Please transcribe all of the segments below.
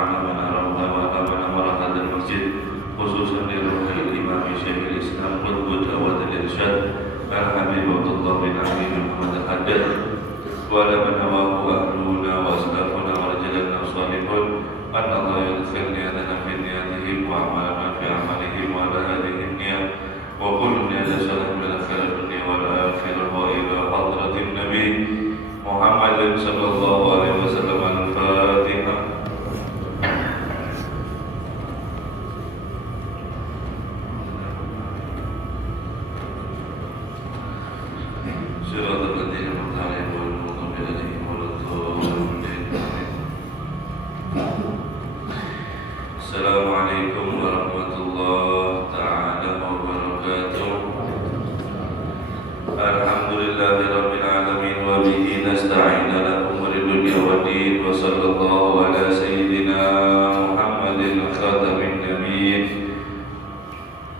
على من أراها وعلى من أمر هذا المسجد خصوصا لروح الإمام شيخ الإسلام قطب الهوى الإرشاد الحبيب عبد الله بن علي بن محمد الحداد وعلى من هواه أهلنا وأسلافنا ورجلنا الصالحون أن الله يدخل نياتنا في نياتهم وأعمالنا في أعمالهم وعلى هذه النيات وكل نيات صالح من الخير الدنيا والآخرة وإلى حضرة النبي محمد صلى الله عليه وسلم. الفاتحة. صراط الذين أنعمت عليهم غير المغضوب عليهم ولا الضالين. السلام عليكم ورحمة الله تعالى وبركاته. الحمد لله رب العالمين وبه نستعين على أمور الدنيا والدين وصلى الله على سيدنا محمد خاتم النبيين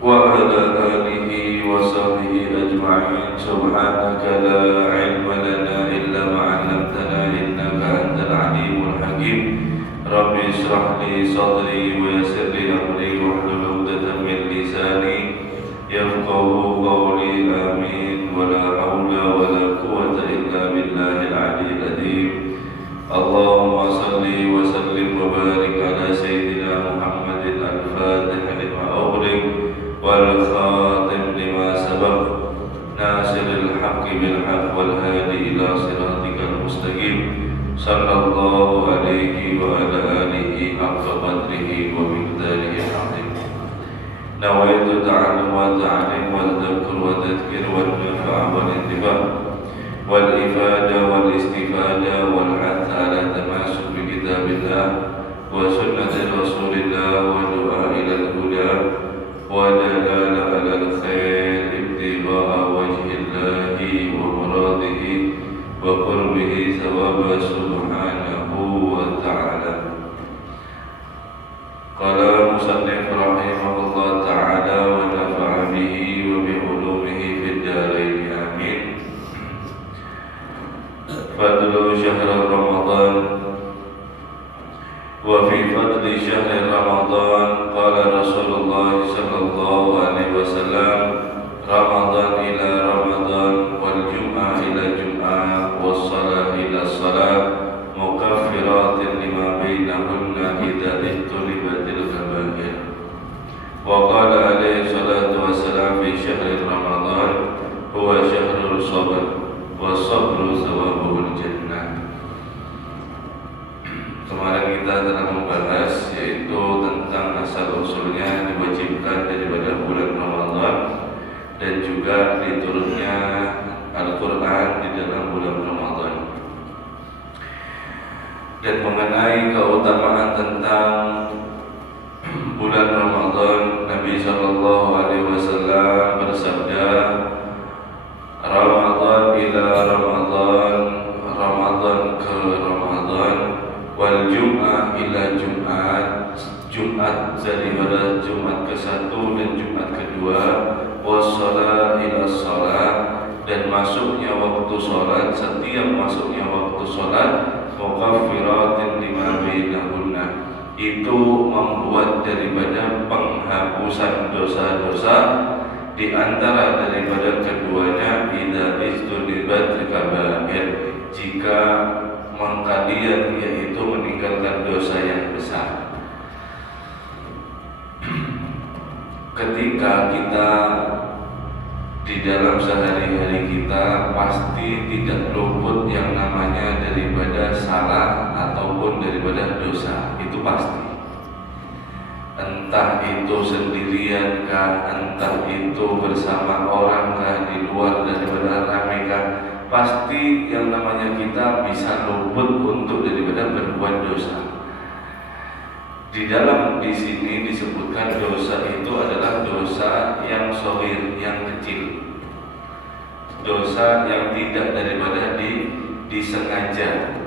وعلى آله وصحبه أجمعين. سبحانك لا علم لنا إلا ما علمتنا إنك أنت العليم الحكيم. رب اشرح لي صدري ويسر لي أمري واحلل عقدة من لساني يفقهوا قولي. آمين. ولا حول ولا قوة إلا بالله العلي العظيم. اللهم صل وسلم وبارك على سيدنا محمد الفاتح لما أغلق والخاتم لما سبق ناصر الحق بالحق والهادي إلى صراطك المستقيم صلى الله عليه وعلى آله حق قدره ومقداره العظيم. نويت تعلم وتعليم والذكر والتذكير والنفع والانتفاع والإفادة والاستفادة والحث على تماسك بكتاب الله وسنة رسول الله ودعاء إلى الهدى ودلالة على الخير ابتغاء وجه الله ومراده وقربه ثواب سبحانه وتعالى. قال المصنف رحمه الله تعالى ونفع به وبعلومه في الدارين آمين. فضل شهر رمضان. وفي فضل شهر رمضان قال رسول الله صلى الله عليه وسلم رمضان إلى رمضان والجمعة إلى الجمعة والصلاة إلى الصلاة مكفرات لما بينهن إذا اجتنبت الكبائر. وقال عليه الصلاة والسلام في شهر رمضان هو شهر الصبر والصبر ثوابه الجنة. Kemarin kita telah membahas yaitu tentang asal usulnya diwajibkan daripada bulan Ramadan dan juga diturunnya Al-Quran di dalam bulan Ramadan. Dan mengenai keutamaan tentang bulan Ramadan, Nabi Shallallahu Alaihi Wasallam bersabda, Ramadan ila Ramadan, Ramadan ke Ramadan, wal Jum'ah ila Jum'at, Jumat daripada Jumat ke-1 dan Jumat ke-2, wassalah ila salat, dan masuknya waktu salat, setiap masuknya waktu salat, mukaffiratin lima bainahunna, itu membuat daripada penghapusan dosa-dosa di antara daripada keduanya idza istunibat kabair, jika mengkalian yaitu meninggalkan dosa yang besar. Ketika kita di dalam sehari-hari kita pasti tidak luput yang namanya daripada salah ataupun daripada dosa, itu pasti. Entah itu sendirian kah, entah itu bersama orang kah, di luar daripada ramai kah, pasti yang namanya kita bisa luput untuk daripada berbuat dosa. Di dalam di sini disebutkan dosa itu adalah dosa yang shaghir, yang kecil, dosa yang tidak daripada disengaja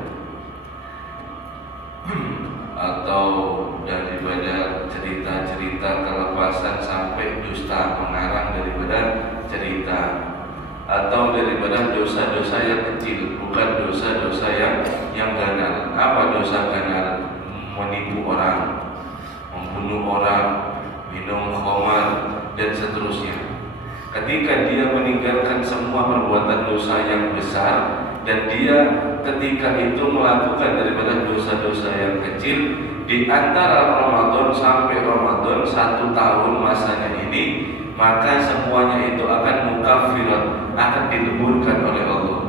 atau daripada cerita-cerita kelepasan sampai dusta mengarang daripada cerita, atau daripada dosa-dosa yang kecil, bukan dosa-dosa yang ganas. Apa dosa ganas? menipu orang, membunuh orang, minum khamar, dan seterusnya. Ketika dia meninggalkan semua perbuatan dosa yang besar, dan dia ketika itu melakukan daripada dosa-dosa yang kecil, di antara Ramadan sampai Ramadan 1 tahun masanya ini, maka semuanya itu akan mukaffirat, akan dileburkan oleh Allah.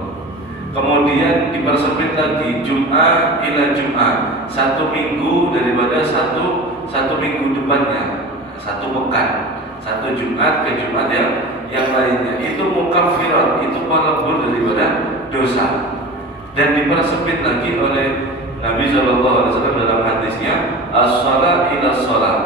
Kemudian dipersempit lagi Jum'ah ila Jum'ah, 1 minggu daripada satu minggu depannya, 1 pekan, 1 Jumat ke Jumat yang lainnya, itu mukaffirat, itu pelebur daripada dosa. Dan dipersempit lagi oleh Nabi SAW dalam hadisnya, as-shalah ila shalah,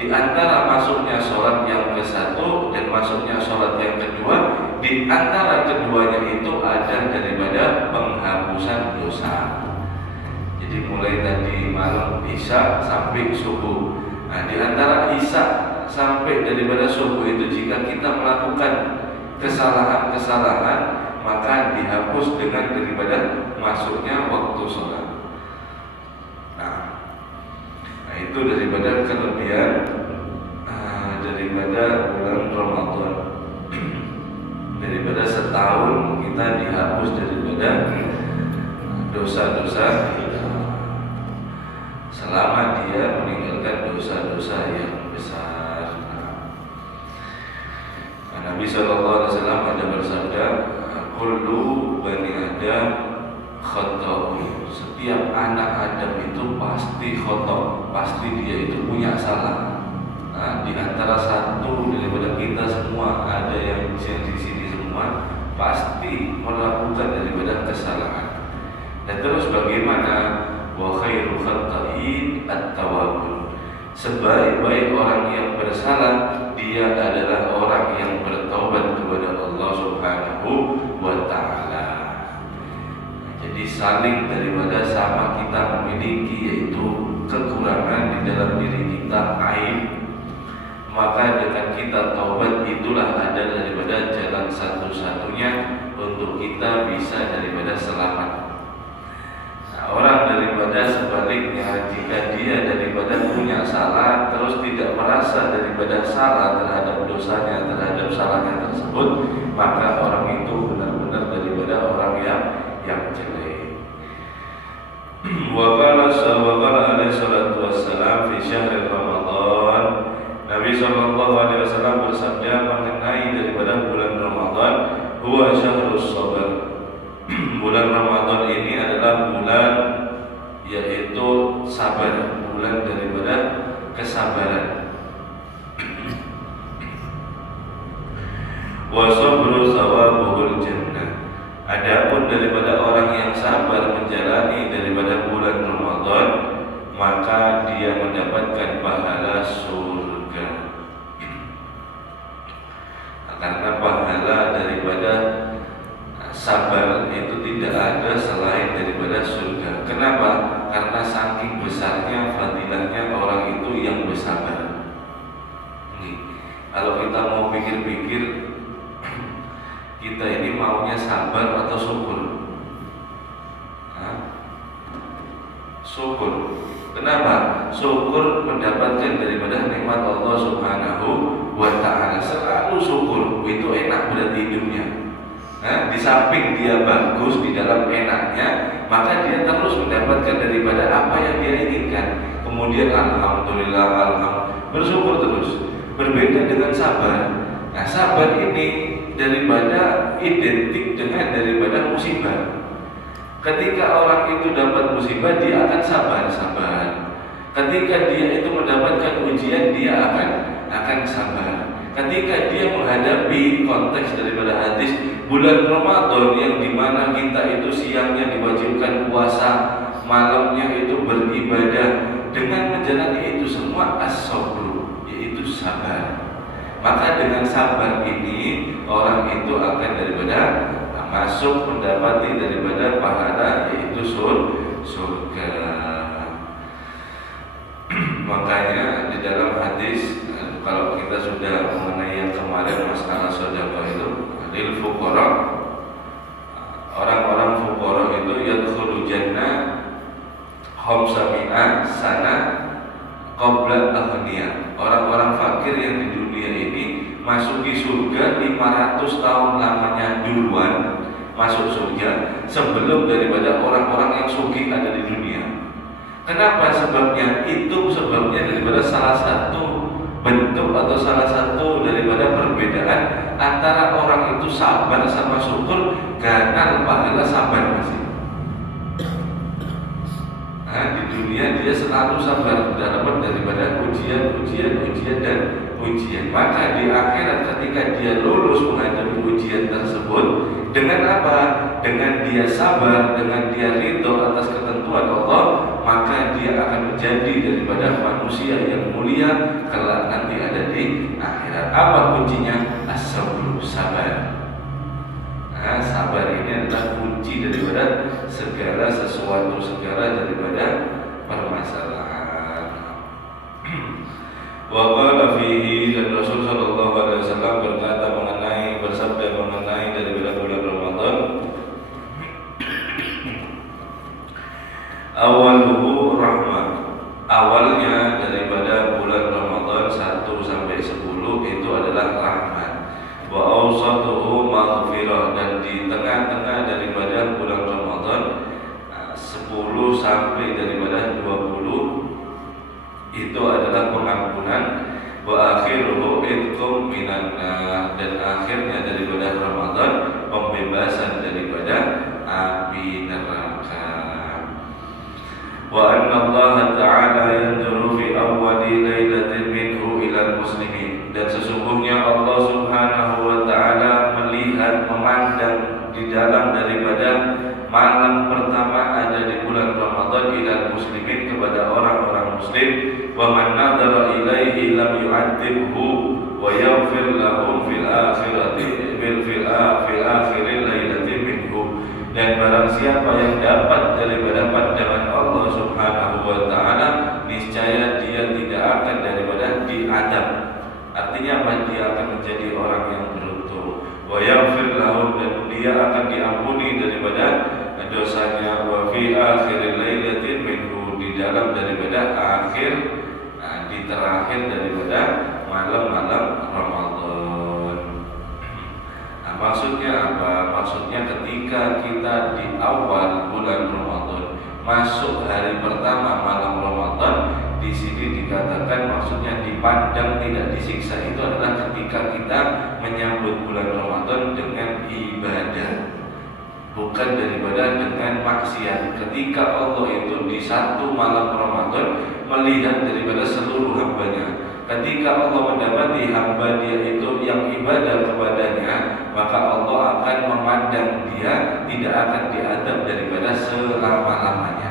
di antara masuknya sholat yang ke-1 dan masuknya sholat yang kedua, di antara keduanya itu ada daripada penghapusan dosa. Jadi mulai tadi malam Isya sampai subuh. Nah, di antara Isya sampai daripada subuh itu, jika kita melakukan kesalahan-kesalahan, maka dihapus dengan daripada masuknya waktu sholat. Nah, itu daripada kelebihan daripada bulan Ramadan. Daripada setahun kita dihapus daripada dosa-dosa kita, selama dia meninggalkan dosa-dosa yang besar. Nabi SAW ada bersabda, kullu bani Adam khata'un, setiap anak Adam itu pasti khata', pasti dia itu punya salah. Nah, di antara satu daripada kita semua ada yang di sini semua pasti melakukan daripada kesalahan. Dan terus bagaimana? Wa khairu khata'in at-tawwabun, sebaik-baik orang yang bersalah dia adalah orang yang bertobat kepada Allah Subhanahu wa ta'ala. Jadi saling daripada sama kita memiliki yaitu kekurangan di dalam diri kita, aib, maka dengan kita taubat itulah ada daripada jalan satu-satunya untuk kita bisa daripada selamat. Nah, orang daripada sebaliknya, jika dia daripada punya salah terus tidak merasa daripada salah terhadap dosanya, terhadap salahnya tersebut, maka orang itu benar-benar daripada orang yang jelek. Wa qala alaihi salatu wassalam fi syahr Ramadan, Nabi SAW bersabda mengenai daripada bulan Ramadan, huwa syahrus sabar. Bulan Ramadan ini adalah bulan yaitu sabar, bulan daripada kesabaran. Wa sabru sawabuhul jannah. Adapun daripada orang yang sabar menjalani daripada bulan Ramadan, maka dia mendapatkan pahala surga. Karena pahala daripada sabar itu tidak ada selain daripada surga. Kenapa? Karena saking besarnya fadilahnya orang itu yang bersabar. Kalau kita mau pikir-pikir, kita ini maunya sabar atau syukur? Syukur. Kenapa? Syukur mendapatkan daripada nikmat Allah Subhanahu wa ta'ala. Selalu syukur, itu enak berarti hidupnya. Di samping dia bagus di dalam enaknya, maka dia terus mendapatkan daripada apa yang dia inginkan. Kemudian alhamdulillah, bersyukur terus. Berbeda dengan sabar. Nah, sabar ini daripada identik dengan daripada musibah. Ketika orang itu dapat musibah, dia akan sabar. Ketika dia itu mendapatkan ujian, dia akan sabar. Ketika dia menghadapi konteks daripada hadis bulan Ramadan yang dimana kita itu siangnya diwajibkan puasa, malamnya itu beribadah, dengan menjalani itu semua as-sabru, yaitu sabar. Maka dengan sabar ini orang itu akan daripada masuk mendapati daripada pahala yaitu surga. Makanya di dalam hadis, kalau kita sudah mengenai yang kemarin masalah sedekah itu, lil fuqara, orang-orang fuqara itu yadkhulu jannah khamsami'ah sana qabla aghnia. Orang-orang fakir yang di dunia ini masuki surga 500 tahun lamanya duluan masuk surga sebelum daripada orang-orang yang sugih ada di dunia. Kenapa sebabnya? Itu sebabnya daripada salah satu bentuk atau salah satu daripada perbedaan antara orang itu sabar sama syukur, karena pahala sabar masih. Nah, di dunia dia selalu sabar dapat daripada ujian dan ujian. Maka di akhirat ketika dia lulus menghadapi ujian tersebut, dengan apa? Dengan dia sabar, dengan dia ridho atas ketentuan Allah, maka dia akan menjadi daripada manusia yang mulia kelak nanti ada di akhirat. Apa kuncinya? As-sabr, sabar. Nah, sabar ini adalah kunci daripada segala sesuatu, segala daripada permasalahan. Wa qala fihi, dan Rasul sallallahu alaihi wasallam berkata bersabda mengenai daripada bulan Ramadan, awaluhu rahmah. Awalnya daripada bulan Ramadan 1 sampai 10 itu adalah rahmat. Wa awsatuhu maghfirah, dan di tengah-tengah daripada bulan Ramadan 10 sampai daripada 20 itu adalah pengampunan. Wa akhiruhu itqum minan nar, dan akhirnya daripada Ramadan pembebasan daripada api neraka. Wa anna Allah ta'ala yanzuru fi awwali lailatin minhu ilal muslimin, dan sesungguhnya Allah subhanahu wa ta'ala melihat, memandang di dalam daripada malam pertama ada di bulan Ramadan ilal muslimin, kepada orang-orang muslim. Wa man nadara ilaihi lam yu'adzibhu wa yaghfir lahum fil akhirati fil akhiril lailati minhu, dan barang siapa yang dapat daripada pandangan Allah subhanahu wa ta'ala, niscaya dia tidak akan daripada diadab. Artinya apa? Dia akan menjadi orang yang beruntung. Wa yaghfir lahum, dan dia akan diampuni daripada dosanya. Wa fi akhiril lailatin minhu, di dalam daripada akhir, di terakhir daripada malam-malam Ramadan. Nah, maksudnya apa? Maksudnya ketika kita di awal bulan Ramadan masuk hari pertama malam Ramadan, di sini dikatakan maksudnya dipandang tidak disiksa itu adalah ketika kita menyambut bulan Ramadan dengan ibadah, bukan daripada dengan maksiat. Ketika Allah itu di satu malam Ramadan melihat daripada seluruh hambanya, ketika Allah mendapati hamba dia itu yang ibadah kepadanya, maka Allah akan memandang dia, tidak akan diadab daripada selama-lamanya.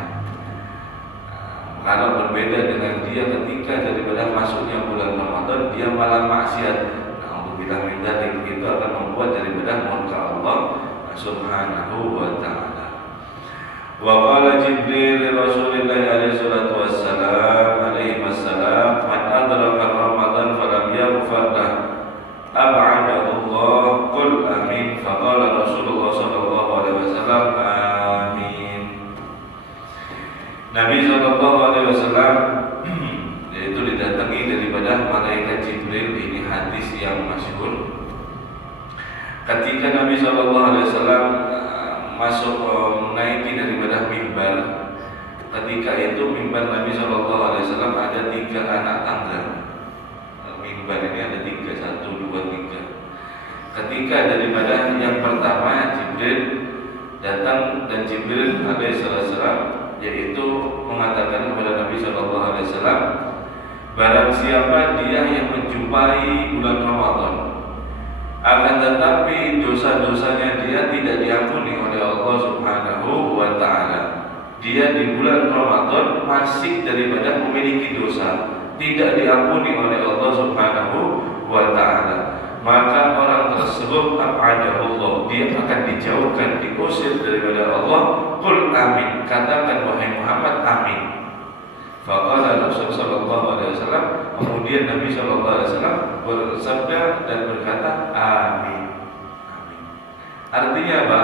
Kalau berbeda dengan dia ketika daripada masuknya bulan Ramadan, dia malah maksiat. Nah, untuk bilang minta itu akan membuat daripada murka Allah subhanahu wa ta'ala. Wa qala Jibril li Rasulillah alaihi salatu wassalam man adraka Ramadan falam yaghfar lah ab'adahu Allah, qul amin. Faqala Rasulullah sallallahu alaihi wasallam amin. Nabi sallallahu alaihi wasallam yaitu didatangi daripada malaikat Jibril. Ini hadis yang masyhur. Ketika Nabi SAW masuk menaiki daripada mimbar, ketika itu mimbar Nabi SAW ada 3 anak tangga. Mimbar ini ada 3, 1, 2, 3. Ketika daripada yang pertama Jibril datang, dan Jibril alaihissalam yaitu mengatakan kepada Nabi SAW, barang siapa dia yang menjumpai bulan Ramadan, akan tetapi dosa-dosanya dia tidak diampuni oleh Allah subhanahu wa ta'ala, dia di bulan Ramadan masih daripada memiliki dosa, tidak diampuni oleh Allah subhanahu wa ta'ala, maka orang tersebut ab'adahullah, dia akan dijauhkan, diusir daripada Allah. Qul amin, katakan wahai Muhammad amin. Faqala Rasul sallallahu alaihi wasallam, kemudian Nabi sallallahu alaihi wasallam bersabda dan berkata amin. Amin. Artinya apa?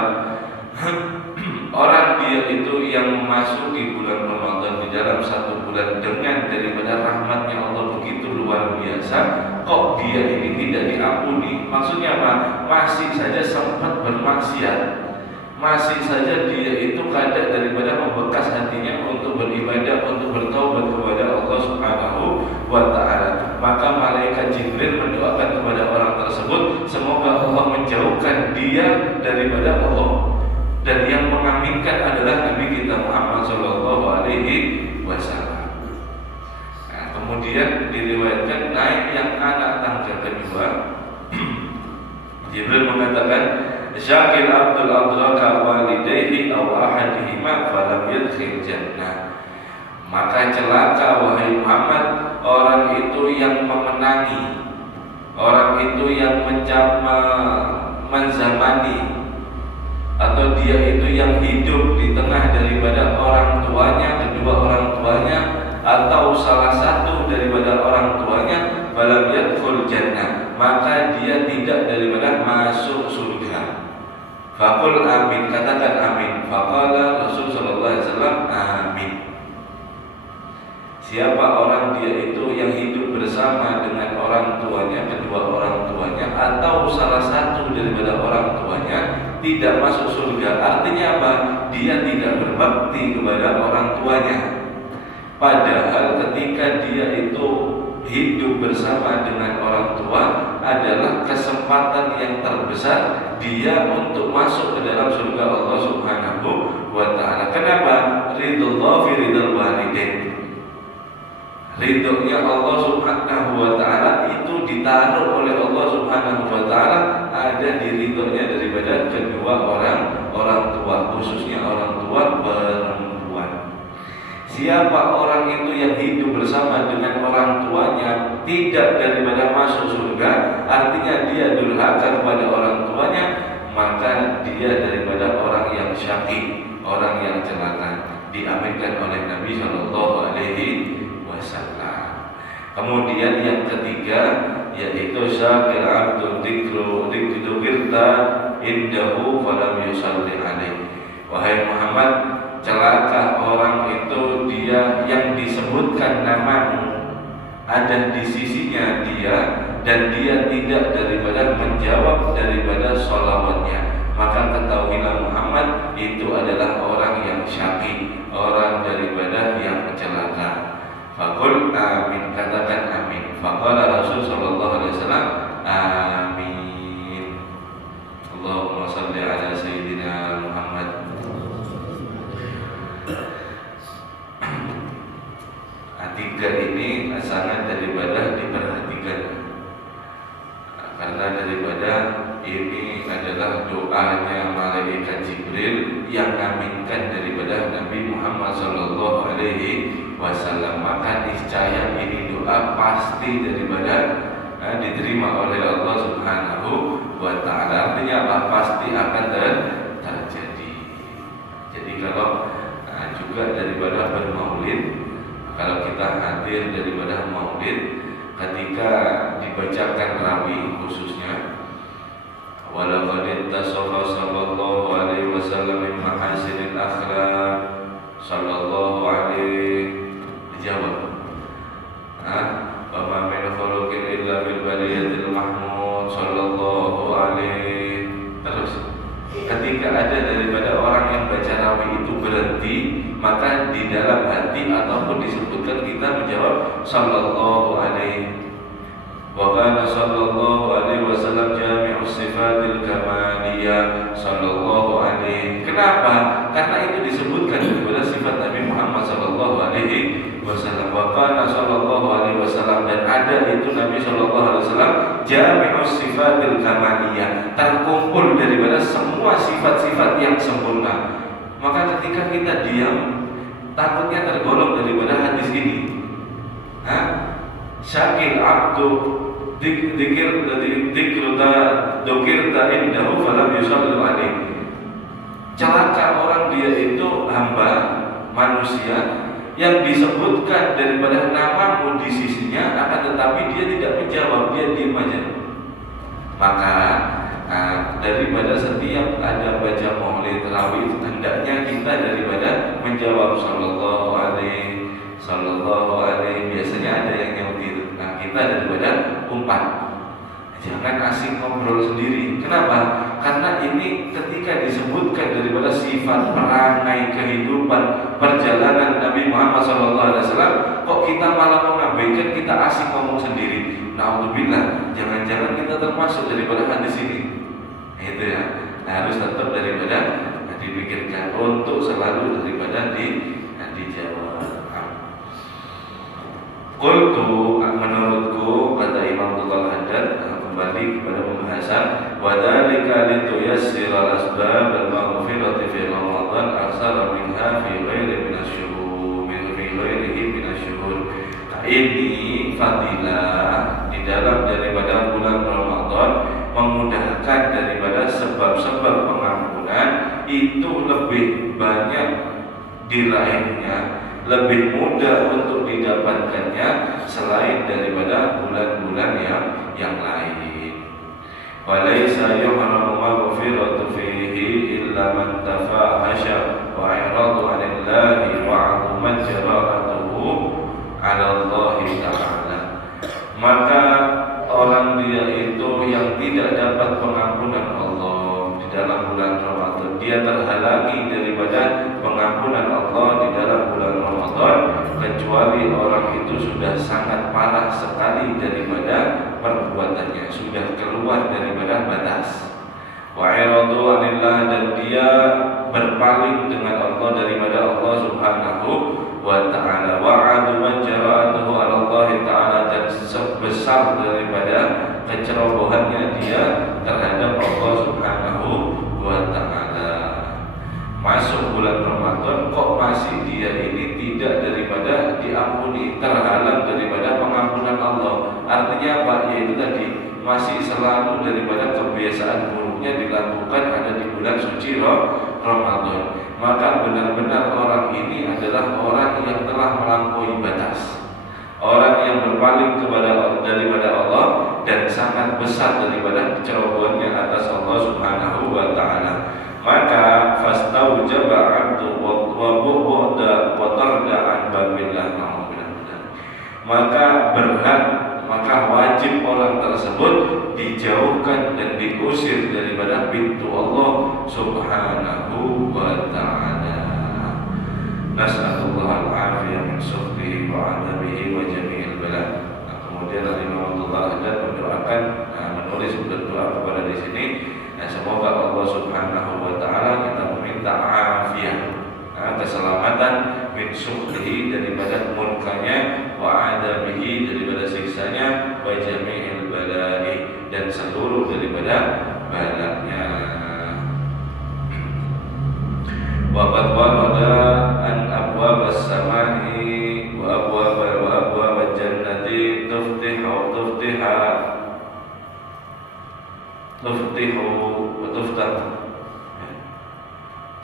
Orang dia itu yang memasuki bulan Ramadan di dalam satu bulan dengan daripada rahmatnya Allah begitu luar biasa, kok dia ini tidak diampuni? Maksudnya apa? Masih saja sempat bermaksiat, masih saja dia itu kadang daripada membekas hatinya untuk beribadah, untuk bertaubat kepada Allah Subhanahu wa ta'ala. Maka malaikat Jibril mendoakan kepada orang tersebut, semoga Allah menjauhkan dia daripada Allah. Dan yang mengaminkan adalah Nabi kita Muhammad sallallahu alaihi wasallam. Nah, kemudian diriwayatkan naik yang anak tangga kedua. Jibril mengatakan, "Syaqil abdul adraka walidayhi aw ahadihima falam yadkhil jannah." Maka celaka wahai Muhammad orang itu yang memenangi, orang itu yang menzamani, atau dia itu yang hidup di tengah daripada orang tuanya, kedua orang tuanya, atau salah satu daripada orang tuanya, falam yadkhul jannah, maka dia tidak daripada masuk surga. Faqul amin, katakan amin. Faqala Rasul sallallahu alaihi wasallam, amin. Siapa orang dia itu yang hidup bersama dengan orang tuanya, kedua orang tuanya, atau salah satu daripada orang tuanya, tidak masuk surga. Artinya apa? Dia tidak berbakti kepada orang tuanya. Padahal ketika dia itu hidup bersama dengan orang tua adalah kesempatan yang terbesar dia untuk masuk ke dalam surga Allah Subhanahu wa ta'ala. Kenapa? Ridullah fi ridul walidain. Ridhonya Allah Subhanahu wa ta'ala itu ditaruh oleh Allah Subhanahu wa ta'ala ada di ridhonya daripada kedua orang tua, khususnya orang tua perempuan. Siapa orang itu yang hidup bersama dengan orang tuanya tidak daripada masuk surga, artinya dia durhaka kepada orang tuanya, maka dia daripada orang yang syaqi, orang yang celaka. Diaminkan oleh Nabi sallallahu alaihi wasallam. Kemudian yang ketiga yaitu syaqil abdu dzikirta indahu falam yusalli alaihi. Wahai Muhammad, celaka orang itu dia yang disebutkan namamu ada di sisinya dia dan dia tidak daripada menjawab daripada sholawatnya, maka ketahuilah Muhammad itu adalah orang yang syaqi, orang daripada yang celaka. Faqul amin, katakan amin. Faqala Rasul sallallahu alaihi wasallam, amin. Allahumma shalli ala sayyidina Muhammad. Tiga ini sangat daripada diperhatikan, karena daripada ini adalah doanya malaikat Jibril yang aminkan daripada Nabi Muhammad sallallahu alaihi wasallam. Maka niscaya ini doa pasti daripada diterima oleh Allah Subhanahu wa ta'ala. Artinya apa? Pasti akan terjadi. Jadi kalau juga daripada bermaulid, kalau kita hadir daripada maulid, ketika dibacakan rawi khususnya, walaqad ittasafa sallallahu alaihi wasallam min mahasinil akhlaq sallallahu alaihi, dijawab, wa ma min khuluqin illa bil bariyatil mahmud sallallahu alaihi. Terus ketika ada daripada orang yang baca rawi itu berhenti, maka di dalam hati ataupun disebutkan kita menjawab sallallahu alaihi. Wa kana sallallahu alaihi wasallam jami'us sifatil kamaliyah sallallahu alaihi. Kenapa? Karena itu disebutkan kepada sifat Nabi Muhammad sallallahu alaihi wasallam. Wa kana sallallahu alaihi wasallam, dan ada itu Nabi sallallahu alaihi wasallam jami'us sifatil kamaliyah, terkumpul daripada semua sifat-sifat yang sempurna. Maka ketika kita diam, takutnya tergolong daripada hadis ini. Syaqil abdu dzikirta indahu falam yusalli alaihi. Celaka orang dia itu hamba manusia yang disebutkan daripada namamu di sisinya, akan tetapi dia tidak menjawab, dia diam aja. Maka daripada setiap ada baca maulid rawih, hendaknya kita daripada menjawab sallallahu alaihi Sallallahu alaihi, biasanya ada yang nyautir. Nah, kita daripada umpan. Jangan asing ngobrol sendiri. Kenapa? Karena ini ketika disebutkan daripada sifat perangai kehidupan perjalanan Nabi Muhammad SAW, kok kita malah mengabaikan, kita asing ngomong sendiri. Na'udzubillah, jangan-jangan kita termasuk daripada hadis ini. Itu ya. Nah, harus tetap daripada dipikirkan untuk selalu daripada dijawab. Qultu, menurutku, kata Imam Abdul Haddad, kembali kepada pembahasan wadhalika lituyassira al-asbab al-maghfirati fi Ramadan aksara minha fi ghairi minasyuhur. Ini fadilah di dalam daripada bulan Ramadan memudahkan daripada sebab-sebab pengampunan itu lebih banyak diraihnya, lebih mudah untuk didapatkannya selain daripada bulan-bulan yang lain. Walaysa yuhramu maghfiratu fihi illa man tafahasha wa i'radu 'anillahi wa 'azumat jara'atuhu 'ala Allah ta'ala. Maka orang dia itu yang tidak dapat pengampunan Allah di dalam bulan Ramadan, dia terhalangi daripada pengampunan Allah di dalam bulan Ramadan, kecuali orang itu sudah sangat parah sekali daripada perbuatannya, sudah keluar daripada batas. Wa iradu 'anillah, dan dia berpaling dengan Allah daripada Allah Subhanahu wa ta'ala. Wa 'aduman jara'atuhu 'ala Allah ta'ala, dan sebesar daripada kecerobohannya dia terhadap Allah Subhanahu wa ta'ala. Masuk bulan Ramadan kok masih dia ini tidak daripada diampuni, terhalang daripada pengampunan Allah. Artinya apa? Yaitu tadi masih selalu daripada kebiasaan buruknya dilakukan ada di bulan suci Ramadan. Maka benar-benar orang ini adalah orang yang telah melampaui batas, orang yang berpaling daripada Allah dan sangat besar daripada kecerobohannya atas Allah Subhanahu wa ta'ala. Maka fastaujaba 'abdu wa bu'da wa tarda'an babillah. Maka wajib orang tersebut dijauhkan dan diusir daripada pintu Allah Subhanahu wa ta'ala. Nas'alullah al-afiyah min sukhrihi wa 'adabihi wa jami'il bala. Kemudian Imam Abdul Haddad mendoakan, menulis berdoa kepada di sini. Semoga Allah Subhanahu wa ta'ala, kita meminta afiat, keselamatan, min sukhrihi daripada murkanya, wa adabihi daripada siksanya, wa jami'il bala'i dan seluruh daripada balanya. Wa qad warada an abwab as-sama'i wa abwab al-jannati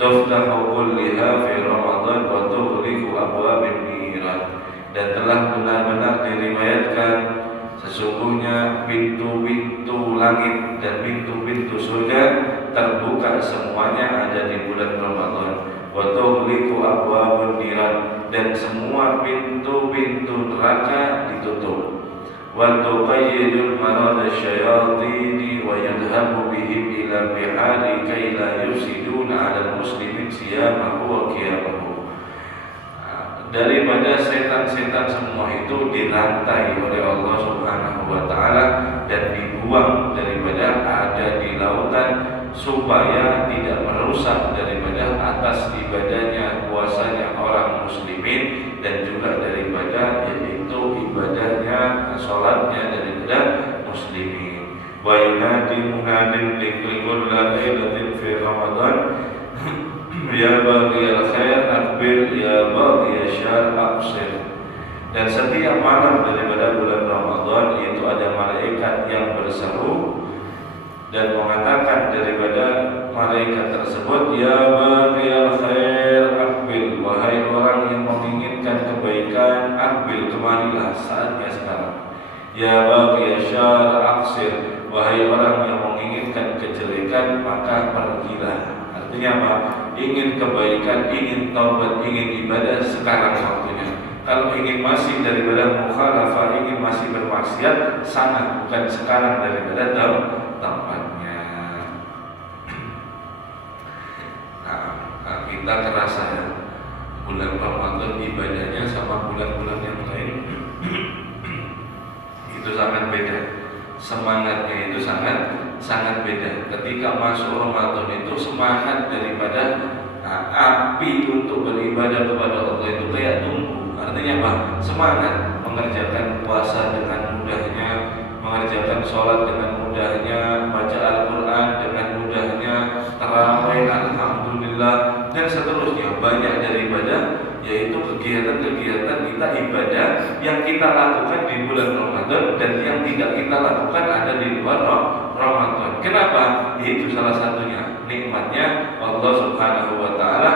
tuftahu kulliha fi Ramadan wa tughliqu abwabin niran. Dan telah benar-benar diriwayatkan sesungguhnya pintu-pintu langit dan pintu-pintu surga terbuka semuanya ada di bulan Ramadan. Wa tughliqu abwabun niran, dan semua pintu-pintu neraka ditutup. Wa tuqayyidul marad asy-syayatini wa yadhhabu bihim ila bihari kay la yufsiduna 'ala muslimin siyamahu wa qiyamahu. Daripada setan-setan semua itu dirantai oleh Allah Subhanahu wa ta'ala dan dibuang daripada ada di lautan, supaya tidak merusak daripada atas ibadahnya, puasanya orang muslimin, dan juga daripada yaitu ibadahnya, salatnya daripada muslimin. Wa yunadi munadin likulli lailatin fi Ramadan ya baghiyal khair akbil, ya baghiyal syarr aqsir. Dan setiap malam daripada bulan Ramadan itu ada malaikat yang berseru dan mengatakan daripada malaikat tersebut, ya baghiyal khair akbil, wahai orang yang menginginkan kebaikan, akbil, kemarilah, saatnya sekarang. Ya baghiyal syarr aqsir, wahai orang yang menginginkan kejelekan, maka pergilah. Artinya apa? Ingin kebaikan, ingin taubat, ingin ibadah, sekarang waktunya. Kalau ingin masih daripada mukhalafah, ingin masih bermaksiat, sana bukan sekarang daripada tempatnya. Nah, kita kerasa ya, bulan Ramadan ibadahnya sama bulan-bulan yang lain itu sangat beda. Semangatnya itu sangat beda. Ketika masuk Ramadan itu semangat daripada api untuk beribadah kepada Allah itu kayak tumbuh. Artinya apa? Semangat mengerjakan puasa dengan mudahnya, mengerjakan sholat dengan mudahnya, baca Al-Quran dengan mudahnya, tarawih, alhamdulillah, dan seterusnya. Banyak daripada yaitu kegiatan-kegiatan kita ibadah yang kita lakukan di bulan Ramadan dan yang tidak kita lakukan ada di luar Ramadan. Kenapa? Itu salah satunya nikmatnya Allah Subhanahu wa taala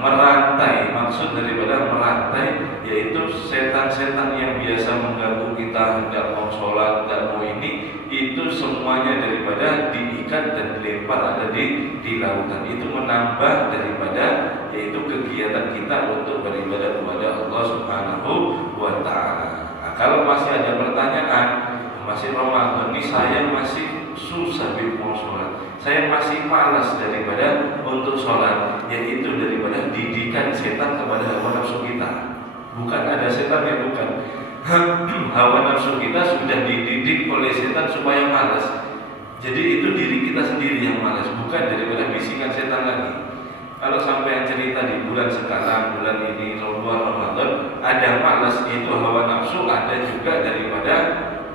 merantai. Maksud daripada merantai yaitu setan-setan yang biasa mengganggu kita, tidak mau sholat, tidak mau ini, itu semuanya daripada diikat dan dilempar ada di lautan. Itu menambah daripada yaitu kegiatan kita untuk beribadah kepada Allah Subhanahu wa taala. Nah, kalau masih ada pertanyaan, masih Ramadan ini saya masih susah mau sholat, saya masih malas daripada untuk sholat, yaitu daripada didikan setan kepada hawa nafsu kita. Bukan ada setan yang bukan hawa nafsu kita sudah dididik oleh setan supaya malas. Jadi itu diri kita sendiri yang malas, bukan daripada bisikan setan lagi. Kalau sampai cerita di bulan sekarang, bulan ini, bulan Ramadan, ada malas, itu hawa nafsu, ada juga daripada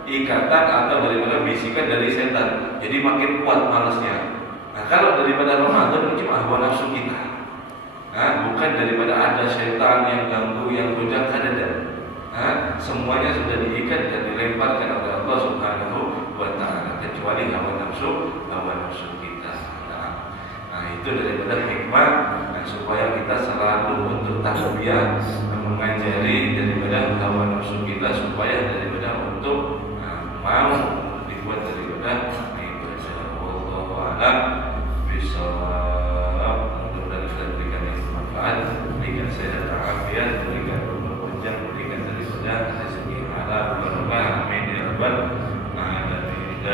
ikatan atau daripada bisikan dari setan. Jadi makin kuat malasnya. Nah, kalau daripada Ramadan itu cuma hawa nafsu kita. Nah, bukan daripada ada setan yang ganggu, yang goda, ada. Nah, semuanya sudah diikat dan dilemparkan oleh Allah Subhanahu wa taala, kecuali hawa nafsu kita. Nah, itu daripada hikmah supaya kita selalu untuk takbiyah mengajari daripada hawa nafsu kita supaya daripada untuk mau dibuat daripada ibadah. Wallahu a'lam bishawab. Mudah-mudahan kita berikan yang bermanfaat, berikan sehat, afiat, berikan